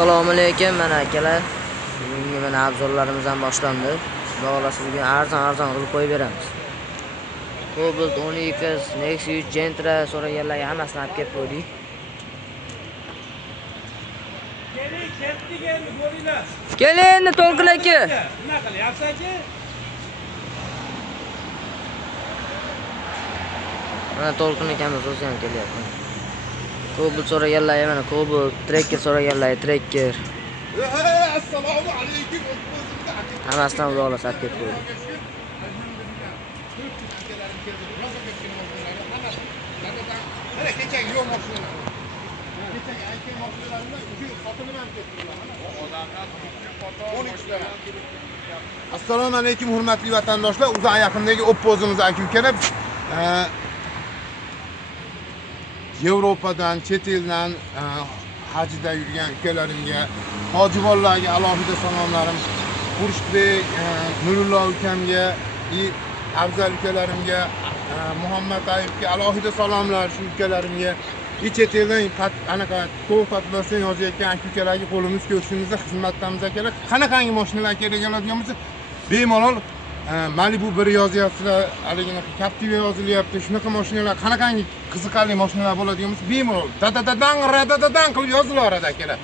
Assalomu alaykum mana akalar. Bugungi mana obzorlarimiz ham boshlandi. Xudo xolasa bugun arzon qilib qo'yib beramiz. Cobalt 12, Nexus, Gentra so'raganlarga hammasini olib kelib qo'ydik. Keling, endi To'lqin aka. Nima qilyapsiz aka? Mana To'lqin akamiz o'zi ham kelyapti. Cobalt so'raganlarga mana Cobalt, Tracker so'raganlarga Tracker. Assalomu alaykum. Hammasidan xudo xolasa olib kelib qo'ydik. Mana kechagi yo'q mashinalar. Kechagi aytgan mashinalarni sotilib ham ketdilar. Odamlar 12 ta. Assalomu alaykum hurmatli vatandoshlar. Uzoq yaqindagi Oppo'zimiz aka-ukalar Yevropadan, chet eldan hajda yurgan ukalarimga, hojivollarga alohida salomlarim. Xurshidbek, Nurullo ukamga, Afzal ukalarimga, Muhammad Ayibga alohida salomlar shu ukalarimga. Chet eldan anaqa to'xtatmasdan yozayotgan aka-ukalarga qo'limiz ko'ksimizda xizmatdamiz akalar. Qanaqangi mashinalar kerak bo'ladigan bo'lsa, bemalol Malibu 1 yozyapsizlar, haligina Captiva yozilyapti. Shunaqa mashinalar, qanaqangi qiziqarli mashinalar bo'ladigan bo'lsa, bemalol radadadan qilib yozilaveradi akalar.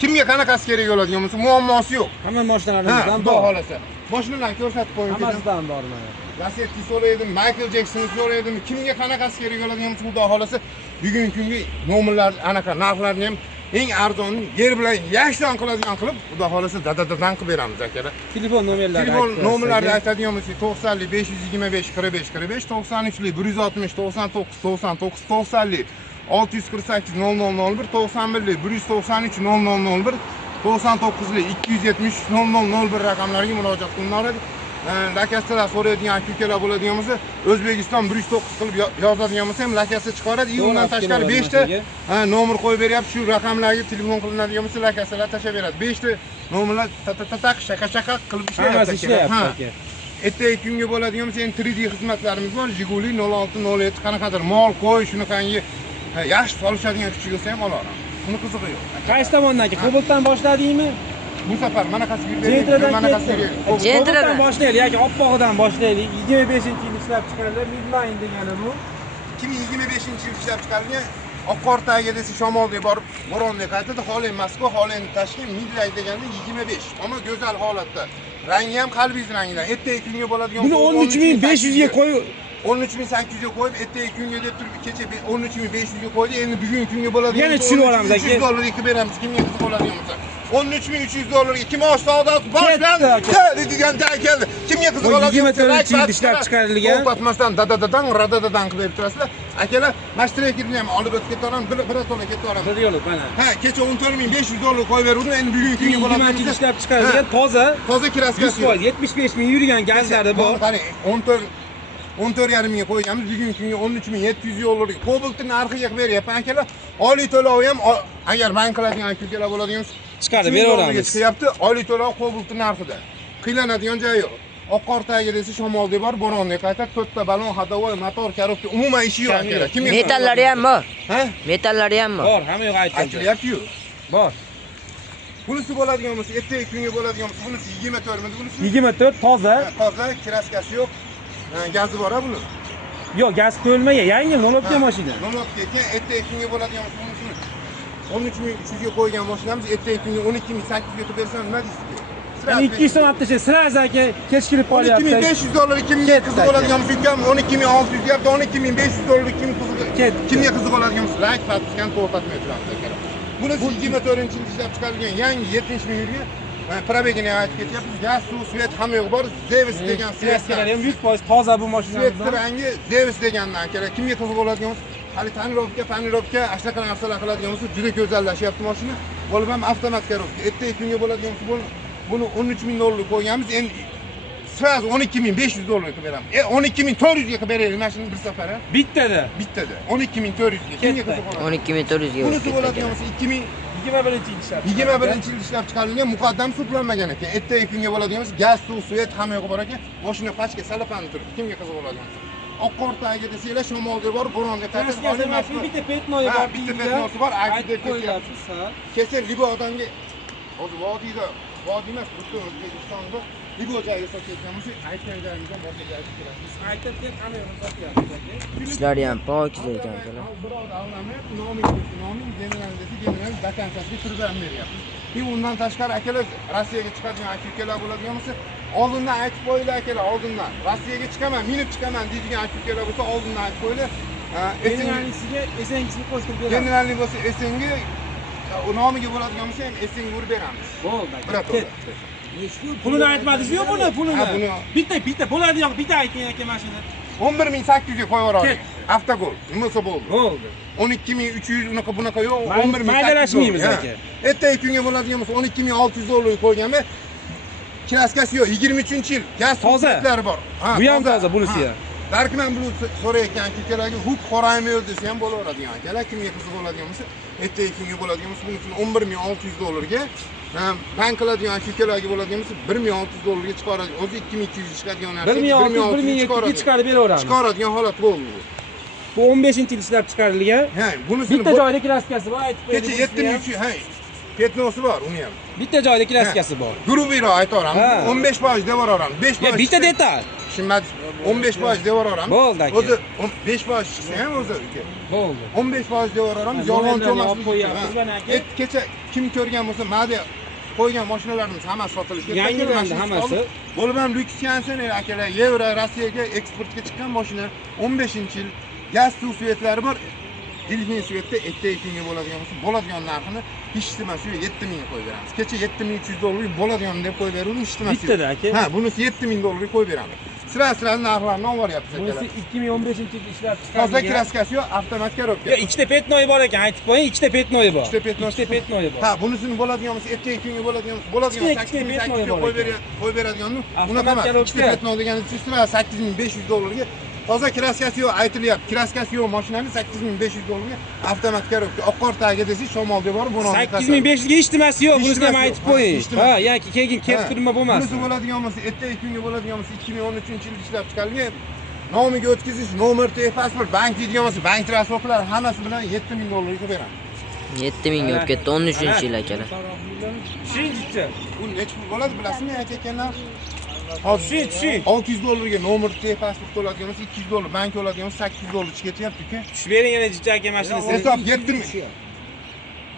Kimga qanaqasi kerak bo'ladigan bo'lsa, muammosi yo'q. Hamma mashinalarimizdan bor. bor. Xohlasa. Mashinalarni ko'rsatib qo'ying. Hammasidan bor mana. Lasetti so'raydim, Michael Jackson so'raydim. Kimga qanaqasi kerak bo'ladigan bo'lsa, xudo xolasa, bugungi kunga nomerlar, anaqa narxlarni ham eng arzon, yer bilan yashton qiladigan qilib, xudo xolasa dadadadan qilib beramiz akalar. Telefon nomerlari. Telefon nomerlarini aytadigan bo'lsak, 90 525 45 45, 93 160 99 99, 90 648 0001, 91 193 0001, 99 270 0001 raqamlariga murojaat qilinadi. Lakastalar so'raydigan aka-ukalar bo'ladigan bo'lsa, O'zbekiston 109 qilib yozadigan bo'lsa ham lakasi chiqaradi. Undan tashqari 5 ta nomer qo'yib beryapti. Shu raqamlarga telefon qilinadigan bo'lsa, lakasalar tashab beradi. 5 ta nomerlar taq shaka qilib ishlayapti aka. Ertaga kunga bo'ladigan bo'lsa, endi 3D xizmatlarimiz bor. Jiguli 0607 qanaqadir mol qo'y, shunaqangi yaxshi solishadigan kuchi bo'lsa ham olaman. Buni qizig'i yo'q. Qaysi tomondan aka? Cobaltdan boshladingmi? Bu safar manaqasi yurib Gentradan Gentradan boshlaylik yoki oppog'idan boshlaylik. 25-yil ishlab chiqarilgan Midline degani bu. 2025-yil ishlab chiqarilgan oqqor tagiga desa shamolga borib, bo'ronga qaytadi. Xolen Moskva, xolen Toshkent, Midline deganda 25. Ammo go'zal holatda. Rangi ham qalbingiz rangidan. Ertaga kunga bo'ladigan buni 13500 ga qo'yib 13800 ga qo'yib, ertaga kunga deb turib kecha 13500 ga qo'ydi. Endi bugungi kunga bo'ladigan yana tushirib olamiz aka. $100 qilib beramiz. Kimga qiziq bo'ladigan bo'lsa. $13300 kim osh savdosi boshlandi deganda keldi. Kimga qiziq bo'ladigan bo'lsa, 24 yil ishlab chiqarilgan. To'xtatmasdan radadadan qilib berib turasizlar. Akalar, mashtrakerni ham olib o'tib ketaveramiz, bir to'la ketaveramiz. Bir yo'l mana. Ha, kecha $14500 qo'yib berdim. Endi bugungi kunga bo'ladigan 20 yil ishlab chiqarilgan toza kraskasi. 75 ming yurgan gazlari bor. Qarang, 14,5 mingga qo'yganmiz. Bugungi kunga $13700 Cobaltning narxiga beryapman akalar. Oliy to'lovi ham agar bank qiladigan aka-ukalar bo'ladigan chiqarib beraveramiz. Chiqyapti. Oliy to'lov Cobaltning narxida. Qiylanadigan joyi yo'q. Oqqor tagiga desa shamolda bor, bo'ronga qaytadi. 4 ta balon, hadovoy, motor, korobka, umuman ishi yo'q akalar. Kimga Metallari ham bor. Ha? Metallari ham bor. Bor, hamma yo'q aytilyapti-yu. Bor. Bunisi bo'ladigan bo'lsa, ertaga kunga bo'ladigan bo'lsa, bunisi 24 ming, bunisi 24 toza. Toza, kraskasi yo'q. Gazi bor-a buni? Yo'q, gaz qo'yilmagan, yangi 0 mashina. 0 ekan, ertaga kunga bo'ladigan bo'lsa, bunisini 13300 ga qo'ygan mashinamiz ertaga kunga 12800 ga qilib bersam nima deysiz? Yani 200 so'm atdi, sirasi aka kechikib qolyapti. $12500 kimga qiziq bo'ladigan bo'lsa, ukam 12600 deyapti, $12500 kimga qiziq bo'ladigan bo'lsa, like podpiskan to'xtatmay turamiz akalar. Bunisi 24-yil ishlab chiqarilgan yangi 70 ming yurgan probegini aytib ketyapmiz. Gaz, suv, svet hamma yo'q bor. Zevis degan svetlar ham 100% toza bu mashinamiz. Svet rangi Zevis degandan kerak. Kimga qiziq bo'ladigan bo'lsa, hali panirovka, ashtaqa narsalar qiladigan bo'lsa, juda go'zallashyapti mashina. Bo'lib ham avtomat korobka. Ertaga kunga bo'ladigan bo'lsa, buni $13000 qo'yganmiz. Endi sraz $12500 qilib beramiz. 12400 ga qilib beraylik mashinani bir safar. Bittada. 12400 ga. Kimga qiziq bo'ladi? 12400 ga. Bunisi bo'ladigan bo'lsa 21-yil ishlab chiqarilgan muqaddam sudlanmagan ekan. Ertaga kunga bo'ladigan bo'lsa, gaz, suv, svet hamma yo'q bor ekan. Mashina pachka salapani turibdi. Kimga qiziq bo'ladigan bo'lsa. Oqqor tagiga desanglar, shamolga bor, bo'ronga ta'sir. Bitta petnoyi bor, bitta petnosi bor, akida qo'yiladi. Kelsa libo odamga Hozir vodiyda, vodiy emas, butun O'zbekistonda bir joyga sotayotganmiz, aytgan joyimizdan boshqa joyga kelamiz. Aytib deb qani yo'lni sotyapmiz aka. Ishlari ham pokiza ekan akalar. Birovda avlamayapti, nomi general desa general vakansiyasiga turgan beryapmiz. Undan tashqari akalar Rossiyaga chiqadigan aka-ukalar bo'ladigan bo'lsa, oldindan aytib qo'yinglar akalar, oldindan. Rossiyaga chiqaman, minib chiqaman deydigan aka-ukalar bo'lsa, oldindan aytib qo'yinglar. Generalisiga esengisini qo'shtirib beramiz. Generalni bo'lsa esengi nomiga bo'ladigan bo'lsa ham esengi urib beramiz. Bo'ldi. Biroq Pulini aytmadingiz-ku buni, pulini. Ha, buni. Bitta bo'ladi yo'q, bitta ayting aka mana shuni. 11800 ga qo'yib yubordik. Avtogol. Nima bo'lsa bo'ldi. Bo'ldi. 12300 unaqa yo'q, 11800. Maydalashmaymiz aka. Ertaga kunga bo'ladigan bo'lsa 12600 dollar qo'yganmi? Kraskasi yo'q, 23-yil. Gaz tozalar bor. Ha, bu ham toza bunisi ham. Darkman bulu so'rayotgan aka-ukalarga huk qoraymiyor desa ham bo'laveradigan akalar. Kimga qiziq bo'ladigan bo'lsa, ertaga kunga bo'ladigan bo'lsa, bunisini 11600 dollarga bank qiladigan aka-ukalarga bo'ladigan bo'lsa 1600 dollarga chiqaradi. O'zi 2200 chiqadigan narsa 1600 chiqarib beraveramiz. Chiqaradigan holat bo'ldi bu. Bu 15-yil ishlab chiqarilgan. Ha, bunisi Bitta joyda kraskasi bor, aytib qo'ying. kecha 7300, ha. Petnosi bor uni ham. Bitta joyda kraskasi bor. Grubiy aytaveramiz. 15% devoraveramiz. 5%. Bitta detal. Tushunmadingiz? 15% devoraveramiz. Bo'ldi aka. O'zi 5% chiqsa ham o'zi uka. Bo'ldi. 15% devoraveramiz. Yolg'onchi emaslik. qo'yapmiz mana aka. Kecha kim ko'rgan bo'lsa, ma'da qo'ygan mashinalarimiz hammasi sotilib ketdi. Yangilandi hammasi. Bo'lib ham Lyuksyansen akalar Yevro Rossiyaga eksportga chiqqan mashina 15-yil gaz suv svetlari bor. Dilfin svetda ertaga kunga bo'ladigan narxini hech nima shu 7000 ga qo'yib beramiz. Kecha 7300 dollarga bo'ladigan deb qo'yib beruvdim, hech nima. Bittada aka. Ha, bunisi 7000 dollarga qo'yib beramiz. Sira narxlarni olyapsiz akalar. Bunisi 2015-yil ishlab Toza chiqarilgan. kraskasi yo'q, avtomat korobka. Yo, ikkita petnoyi bor ekan, aytib qo'ying, ikkita petnoyi bor. Ikkita petnoyi bor. Ha, bunisini bo'ladigan bo'lsa, ertaga kunga bo'ladigan 8800 ga qo'yib beradigan. Bunaqa emas. Ikkita petnoy degani sira 8500 dollarga toza kraskasi yo'q aytilyapti. Kraskasi yo'q mashinani 8500 dollarga avtomat korobka. Oqqor tagiga desa shamol devori buni 8500 ga hech nimasi yo'q, bunisini ham aytib qo'ying. Ha, yoki keyin kelib turma bo'lmasin. Bunisi bo'ladigan bo'lsa, ertaga kunga bo'ladigan bo'lsa 2013-yilda ishlab chiqarilgan. Nomiga o'tkazish, nomer, pasport, bank deydigan bo'lsa, bank transportlari hammasi bilan 7000 dollarga beramiz. 7000 ga o'tib ketdi 13-yil akalar. Tushuningizchi? Bu necha pul bo'ladi bilasizmi aytayotganlar? Tushing. 600 dollarga nomer, pasport oladigan bo'lsa 200 dollar, bank oladigan bo'lsa 800 dollar chiqib ketyapti-ku. Tushib bering yana jicha aka mashinasi. Hisob 7000.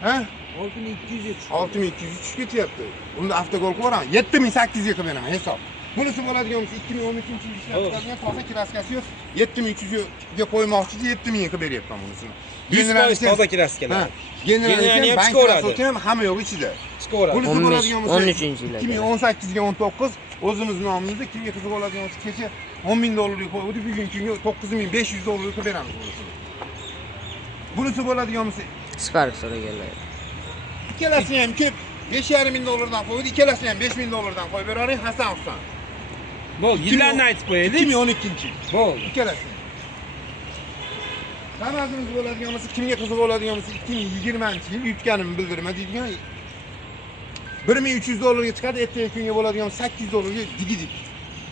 Ha? 6200 6200 tushib ketyapti. Unda avtogol qilib beraman. 7800 ga qilib beraman hisob. Bunisi bo'ladigan bo'lsa 2013-yil ishlab chiqarilgan toza kraskasi yo'q. 7300 ga qo'ymoqchi, 7000 ga qilib beryapman bunisini. 100% toza kraskalar. Generalni bank transporti ham hamma yo'q ichida. Chiqaveradi. Bunisi bo'ladigan bo'lsa 13-yil 2018 ga 19 o'zimiz nomimizda kimga qiziq bo'ladigan bo'lsa kecha 10000 dollarga qo'ydik, bugun kunga 9500 dollarga qilib beramiz bunisini. Bunisi bo'ladigan bo'lsa Spark so'raganlar. ikkalasini ham ko'p 5500 dollardan qo'ydik, ikkalasini ham 5000 dollardan qo'yib beraring Hasan Husan. Bo'ldi, yillarni aytib qo'yaylik. 2012-yil. Bo'ldi. Ikkalasini. Hammamiz bo'ladigan bo'lsa, kimga qiziq bo'ladigan bo'lsa 2020-yil yutganimni bildirma deydigan 1300 dollarga chiqadi, ertaga kunga bo'ladigan 800 dollarga digidik.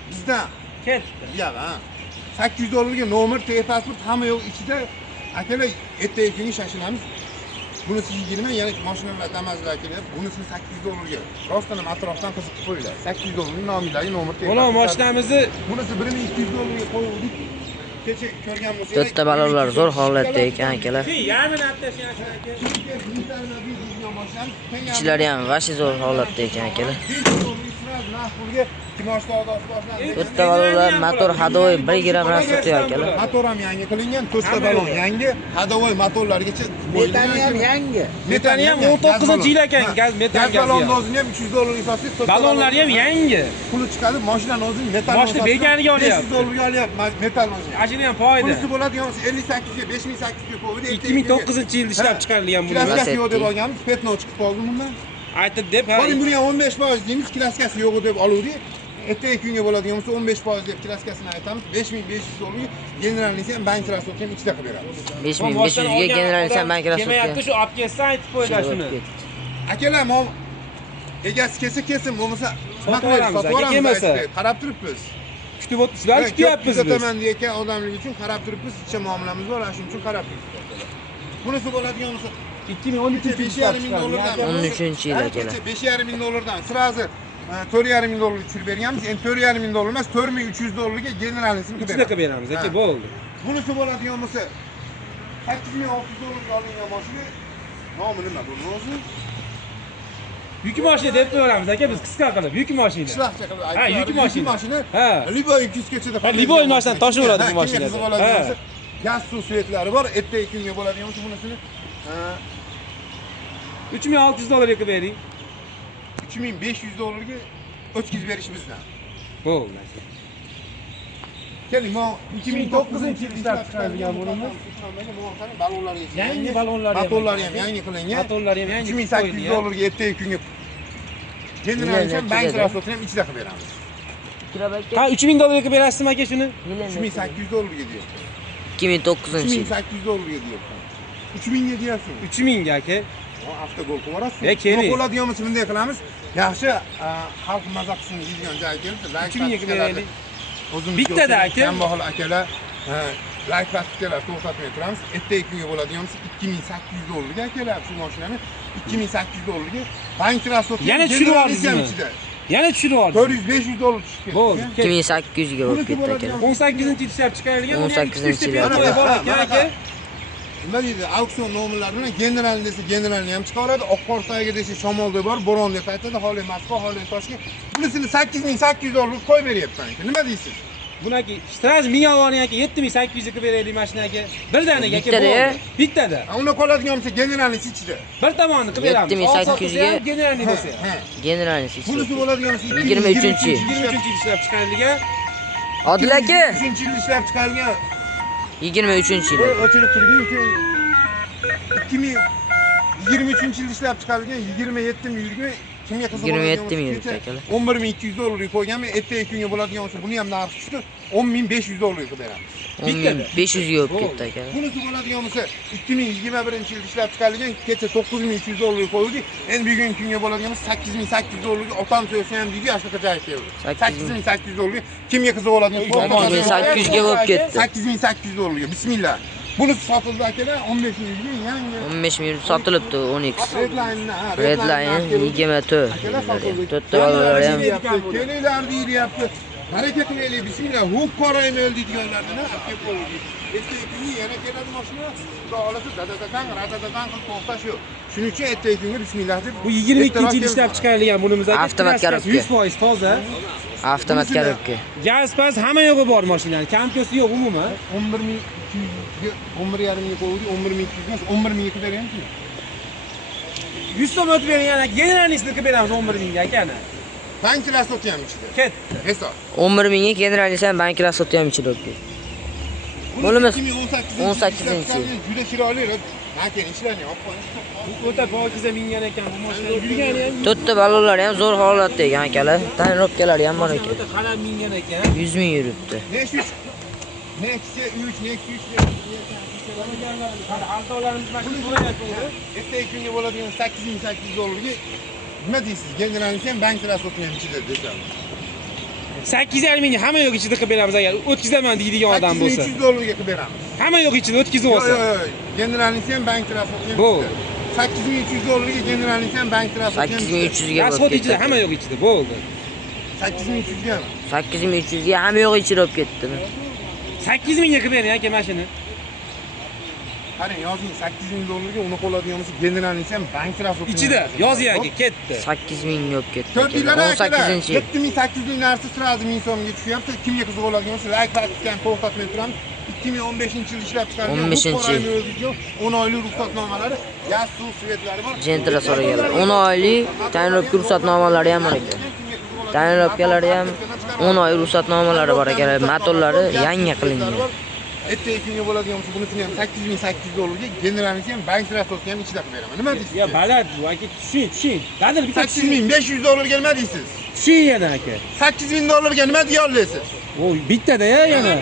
Bizdan Ketdi. Ya, ha. 800 dollarga nomer, pasport hamma yo'q ichida. Akalar ertaga kunga shashilamiz. Bunisi 20, yana mashinalar damazlar kelib, bunisi 800 dollarga. Rostdan ham atrofdan qiziqib qo'yinglar. 800 dollarning nomidagi nomer, pasport. Mana mashinamizni bunisi 1200 dollarga qo'ydik. Kecha ko'rgan bo'lsangiz. To'rtta balonlar zo'r holatda ekan akalar. yarmini attashgan aka. Ichlari ham vashi zo'r holatda ekan akalar. To'rtta balonlar motor hadovoy 1 gram bilan sotuyor akalar. Motor ham yangi qilingan, to'rtta balon yangi, hadovoy motorlargacha. Metani ham yangi. Metani ham 19-yil ekan, gaz metan gazi. Balon o'zini ham 300 dollarga sotdik. Balonlari ham yangi. Puli chiqadi, mashinani o'zini metal. Mashina bekaniga olyapti. 500 dollarga olyapti metal mashina. Ashina ham foyda. Bunisi bo'ladigan 58 ga 5800 ga qo'ydi. 2009-yilda ishlab chiqarilgan bu. Klaskasi yo'q deb olganmiz, petno chiqib qoldi bundan. Aytib deb, ha. Buni ham 15% deymiz, klaskasi yo'q deb oluvdik. Ertaga kunga bo'ladigan bo'lsa 15% deb klaskasini aytamiz. 5500 dollarga generalnisi ham bank transporti ham ichida qilib beramiz. 5500 ga generalisi ham bank transporti. Kemayapti, shu olib kelsa aytib qo'ylar shuni. Akalar, egasi kelsin, bo'lmasa kelmasa qarab turibmiz. Kutib o'tishlar kutyapmiz biz. Kutaman degan odamlar uchun qarab turibmiz, ichki muomalamiz bor, shuning uchun qarab turibmiz. Bunisi bo'ladigan bo'lsa 2013 ishlab 5,5 ming chiqarilgan. dollardan 13-yil akalar. 5,5 ming dollardan sразу 4,5 ming dollar tushirib berganmiz. Endi 4,5 ming dollar emas, 4,300 dollarga generalnisini qilib Ichida qilib beramiz aka, bo'ldi. Bunisi bo'ladigan bo'lsa 8,600 dollarga olingan mashina. Nomi nima bu o'zi? Yuk mashina deb qo'yamiz aka, biz qisqa qilib yuk mashina. Qishloqcha qilib Ha, yuk mashina. Ha. Ha. Liboy 200 kechada. Ha, Liboy mashinadan toshaveradi bu mashina. Ha. Gaz suv svetlari bor. Ertaga kunga bo'ladigan bo'lsa bunisini 3600 dollarga qilib bering. 3500 dollarga o'tkazib berish bizdan. Bo'ldi. Keling, mo 2009-yil ishlab chiqarilgan bo'limiz. Yangi balonlar ham yangi qilingan. Motorlari ham yangi 2800 dollarga ertaga kunga generalni bank transportini ham ichida qilib beramiz. Ha, 3000 dollarga qilib berasizmi aka shuni? 3800 dollarga deyapti. 2009-yil. 2800 dollarga deyapti. 3000 ga deyapsiz. 3000 ga aka. Avtogol qilib keling. Bo'ladigan bo'lsa bunday qilamiz. Yaxshi xalq maza qilsin deydigan joy keldi. 3000 ga qilib beraylik. O'zimiz Bittada aka. Kambag'al akalar, like pastikalar to'xtatmay turamiz. Ertaga kunga bo'ladigan bo'lsa 2800 dollarga akalar shu mashinani 2800 dollarga bank transporti yana tushirib yubordingizmi? Yana tushirib yubordik. 400-500 dollar tushib ketdi. Bo'ldi. 2800 ga bo'lib ketdi akalar. 18-yil ishlab chiqarilgan. 18-yil aka. Nima deydi? Auksion nomerlari bilan general desa generalni ham chiqaradi. Oqqor tagiga desa shamolda bor, bo'ronda paytida holi Moskva, holi Toshkent. Bunisini 8800 dollar qo'yib beryapman. Nima deysiz? Bunaki straz 1000 olgan aka 7800 ga qilib beraylik mashinaga. Birdaniga aka Bittada. bo'ldi. Bittada. Uni qoladigan bo'lsa generalni ichida. Bir tomonni qilib beramiz. 7800 ga generalni bo'lsa. generalni ichida. Bunisi bo'ladigan bo'lsa 23-yil. 23-yil ishlab chiqarilgan. Odil aka 3-yil ishlab chiqarilgan. 23-yil. O'chirib turgan 2023-yil ishlab chiqarilgan 27 mingga kimga qiziq 27 ming yuribdi akalar. 11200 dollarga qo'yganman. Ertaga kunga bo'ladigan bo'lsa buni ham narxi tushdi. 10500 dollarga qilib beramiz. 10500 ga bo'lib ketdi akalar. Bunisi bo'ladigan bo'lsa 2021-yil ishlab chiqarilgan kecha 9300 dollarga qo'yildi. Endi bugungi kunga bo'ladigan bo'lsa 8800 dollarga otam to'ysa ham deydi, ashnaqa joyga keldi. 8800 dollarga kimga qiziq bo'ladigan bo'lsa 8800 ga bo'lib ketdi. 8800 dollarga. Bismillah. Bunisi sotildi akalar 15 mingga yangi 15 ming sotilibdi 10x. Redline, 24. To'rtta bolalar ham kelinglar deyapti. Harakat qilaylik. Bismillah. Hu qoraymi deydiganlardan olib qo'ydik. Ertaga kunga yana keladi mashina. Xudo xolasa dadadadan, radadadan qilib to'xtash yo'q. Shuning uchun ertaga kunga bismillah deb 22-yil ishlab chiqarilgan bunimiz aka. Avtomat korobka. 100% toza. avtomat korobka. Gaz pas hamma yo'g'i bor mashinaning. Kamkosi yo'q umuman. 11200 11,5 ming qo'ydik. 11200 emas, 11000 ga beryapsiz. 100 so'm o'tib bergan aka. Generalnisini qilib beramiz 11000 ga akani. Bank transporti ham ichida. Ketdi. Hisob. 11 mingga generalisa ham bank rasoti ham ichida o'tdi. Bo'limiz 18-yil. Juda chiroyli. Lekin ishlarni olib qo'yish. O'ta pokiza mingan ekan bu mashina. Yurgani ham To'rtta balolar ham zo'r holatda ekan akalar. Tayinrobkalari ham bor ekan. o'ta qalin mingan ekan. 100 ming yuribdi. Nexus 3 Altolarimiz mashina bo'layapti. ertaga kunga bo'ladigan 8800 dollarga nima deysiz? Generalni ham bank transporti ham ichida desam. 8,5 ming hamma yo'q ichida qilib beramiz agar o'tkizaman deydigan odam bo'lsa. 8300 dollarga qilib beramiz. Hamma yo'q ichida o'tkazib olsa. Yo'q. Generalni ham bank transporti ham Bo'ldi. 8300 dollarga generalni ham bank transporti ham 8300 ga Asfalt bo'lib ichida hamma ketdi. yo'q ichida bo'ldi. 8300 ga. 8300 ga ham yo'q ichida bo'lib ketdi. 8000 ga qilib bering aka mashina. Qarang, yozing 8000 dollarga uni qo'ladigan bo'lsa generalni ham bank transporti Ichida yozing aka ketdi. 8000 ga bo'lib ketdi. 18-yil. 18-yil. 7800 narsa sразу 1000 so'mga tushyapti. Kimga qiziq bo'ladigan bo'lsa like bosishdan to'xtatmay turamiz. 2015-yil ishlab chiqarilgan 15-yil. 10 oylik ruxsatnomalari, gaz suv svetlari bor. Gentra so'raganlar. 10 oylik tayinrobka ruxsatnomalari ham bor ekan. Tayinrobkalari ham 10 oy ruxsatnomalari bor ekan. Motorlari yangi qilingan. Ertaga kunga bo'ladigan bo'lsa bunisini ham 8800 dollarga, generalni ham bank transporti ham ichida qilib beraman. Nima deysiz? Ya balad bu aka tushing. Dadil bitta 8500 dollarga nima deysiz? Shu yana aka. $8000 nima deya olasiz? O bittada ya yana.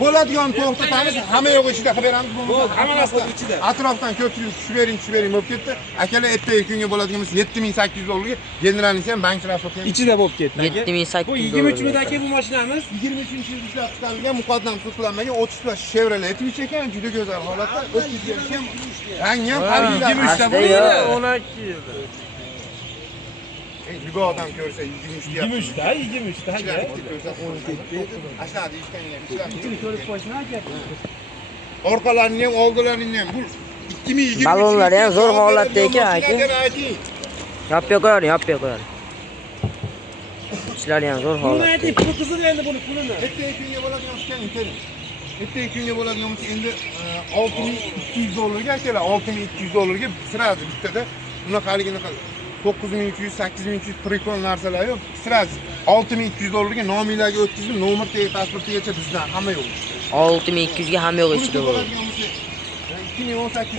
Bo'ladigan to'xtatamiz, hamma yo'q ichida qilib beramiz. Bo'ldi, hammasi ichida. Atrofdan ko'pchilik tushib bering bo'lib ketdi. Akalar ertaga kunga bo'ladiganimiz $7800 ga generalnisi ham bank transport ichida bo'lib ketdi. $7800. Bu 23 mudagi bu mashinamiz 23-yil ishlab chiqarilgan muqaddam sudlanmagan 30 Chevrolet Etivich ekan, juda go'zal holatda. O'tkazgan ham rangi ham qariylar. 23 ta Aslida bu. 12. Bir odam ko'rsa 23 deyapti. 23 ta aka. Aşağı deyishganga Ichini ko'rib qo'yishmi aka? orqalarini ham, oldilarini ham bu 2020 Balonlar ham zo'r holatda ekan aka. Yopib qo'yar. Ishlari ham zo'r Buni holatda. ayting, puli qizil endi buni pulini. Ertaga kunga bo'ladigan keling. Ertaga kunga bo'ladigan endi $6200 ga akalar, $6200 ga sirasi bittada bunaqaligini 9300, 8300 prikol narsalar yo'q. Sirasi $6200 ga nominglarga o'tkazib, nomer pasportigacha bizdan hamma yo'q. 6200 ga ham yo'q ichida bu. 2018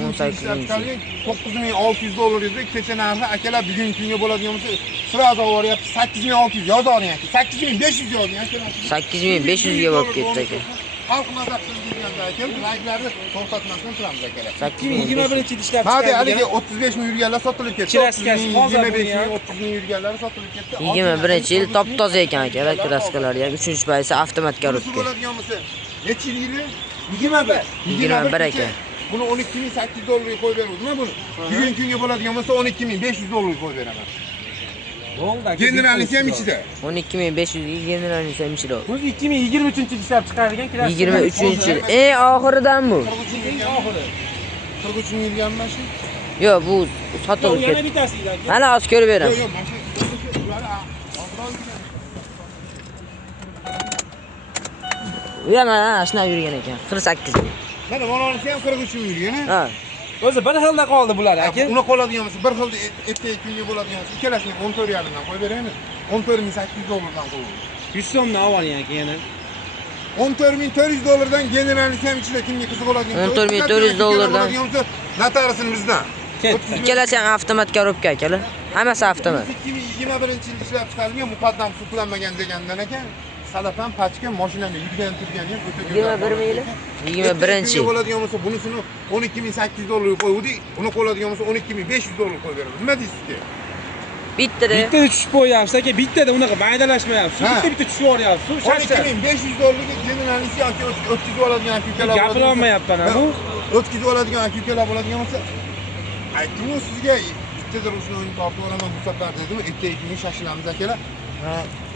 $9600 edi. Kecha narxi akalar bugungi kunga bo'ladigan bo'lsa, sirasi ovoryapti 8600 yozing aka. 8500 yozing aka. 8500 ga bo'lib ketdi aka. Xalq nazar qilganda aka, layklarni to'xtatmasdan turamiz akalar. 21-yil ishlab Hadi chiqargan. haligi 35 ming yurganlar sotilib ketdi. Kraskasi hozir 25 ming, 30 ming yurganlari sotilib ketdi. 21-yil top toza ekan aka, kraskalari ham 3-paysi avtomat korobka. Bo'ladigan bo'lsa, necha yili? 21. 21 aka. Buni $12800 ga qo'yib beruvdim buni. Bugungi kunga bo'ladigan bo'lsa $12500 ga qo'yib beraman. Bo'ldi aka. Generalnisi ham ichida. 12500 ga generalnisi ham ichida. Bu 2023-yil ishlab chiqarilgan kraska. 23-yil. Oxiridan bu. 43 ming yurgan mashina. Yo'q, bu sotilib Yana ketdi. bitasi aka. Mana hozir ko'rib beraman. Yo'q, mashina. U ham mana shunday yurgan ekan. 48 ming. Mana bunisi ham 43 ming yurgan. Ha. O'zi bir xilda qoldi bular aka. Uni qoladigan bo'lsa, bir xilda ertaga kunga bo'ladigan bo'lsa, ikkalasini 14,5 dan qo'yib beraymi? $14800 dan qo'yib. 100 so'mdan oling aka yana. $14400 dan generalnisi ham ichida kimga qiziq bo'ladigan $14400 dan. Notarisini bizdan. Ikkalasi ham avtomat korobka akalar. Hammasi avtomat. 2021-yil ishlab chiqarilgan muqaddam sudlanmagan degandan ekan, salafan pachka mashinani yurgan turgani ham o'ta go'zal. 21 ming yili? 21-yil. bo'ladigan bo'lsa, bunisini $12800 ga qo'ydik, uni qo'yadigan bo'lsa $12500 qo'yib beraman. Nima deysizki? Bittada. Bittada tushib qo'yapsiz aka, bittada unaqa maydalashmayapsiz. Bitta tushib yuboryapsiz. $12500 ga generalisi yoki o'tkazib oladigan aka-ukalar gapira olmayapman bu. O'tkazib oladigan aka-ukalar bo'ladigan bo'lsa, aytdim-ku sizga bittadir o'shuni o'yin topib olaman bu safar dedim, ertaga kunga shashilamiz akalar.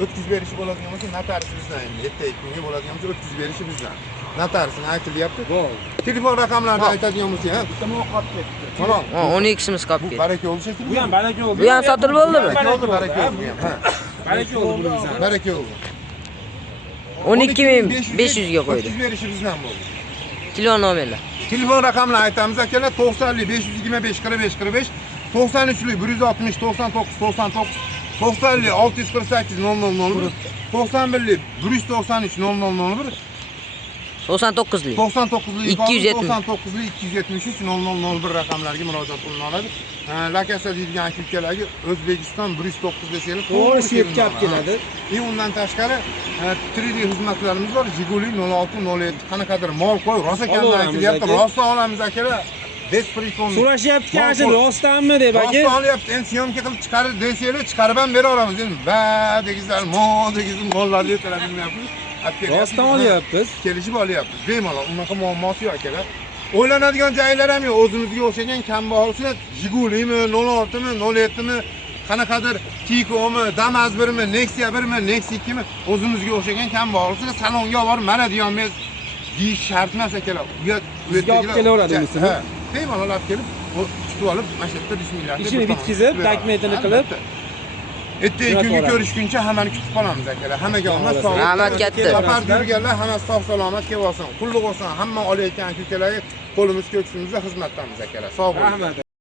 O'tkazib berishi bo'ladigan bo'lsa, notaris bizdan endi. Ertaga kunga bo'ladigan bo'lsa, o'tkazib berishi bizdan. Notarisini aytilyapti. Telefon raqamlarini aytadigan bo'lsa, ha, bitta qolib ketdi. Mana, 12ximiz qolib ketdi. baraka yo'l shekilli. Bu ham baraka bo'ldi. Bu ham sotilib bo'ldimi? Baraka yo'ldi, baraka yo'ldi. Ha, Baraka bo'ldi bu bizdan. baraka yo'ldi. 12500 ga qo'ydi. O'tkazib berishi bizdan bo'ldi. Telefon nomerlar. Telefon raqamlarini aytamiz akalar: 90 525 45 45, 93 160 99 99, 90 648 0001, 91 193 0001, 99 lik. 99 270. 99 273 0001 raqamlariga murojaat qilinadi. Lakasa deydigan aka-ukalarga O'zbekiston 109 desanglar to'g'ri shetkab keladi. Undan tashqari 3D xizmatlarimiz bor. Jiguli 0607 qanaqadir mol qo'y, rosa ekanini aytilyapti. Rostdan olamiz akalar. Besprikon. So'rashyapti hozir rostdanmi deb aka. Rostdan olyapti. Endi syomka qilib chiqarib desanglar, chiqarib ham bera olamiz. Endi va degizlar, mo degizlar mollarni yetkazib Rostdan olyapmiz. Kelishib olyapmiz. Bemalol unaqa muammosi yo'q akalar. O'ylanadigan joylar ham yo'q. O'zimizga o'xshagan kambag'alchilar Jigulimi, 06mi, 07mi, qanaqadir Tiko'mi, Damas 1mi, Nexia 1mi, Nexia 2mi o'zimizga o'xshagan kambag'alchilar salonga olib borib, mana deyolmaysiz. Deyish shart emas akalar. Bu yerga olib kelaveradingiz. Ha, bemalol olib kelib, tutib olib, mana shu yerda bismillah deb ishini bitkizib, dokumentini qilib ertaga kunga ko'rishguncha hammani kutib qolamiz akalar. Hammaga omad, sog'lik. Rahmat katta. Safar yurganlar hammasi sog' salomat kelib olsin. Qulluq olsin. Hamma olayotgan aka-ukalarga qo'limiz ko'ksimizda xizmatdamiz akalar. Sog' bo'ling. Rahmat.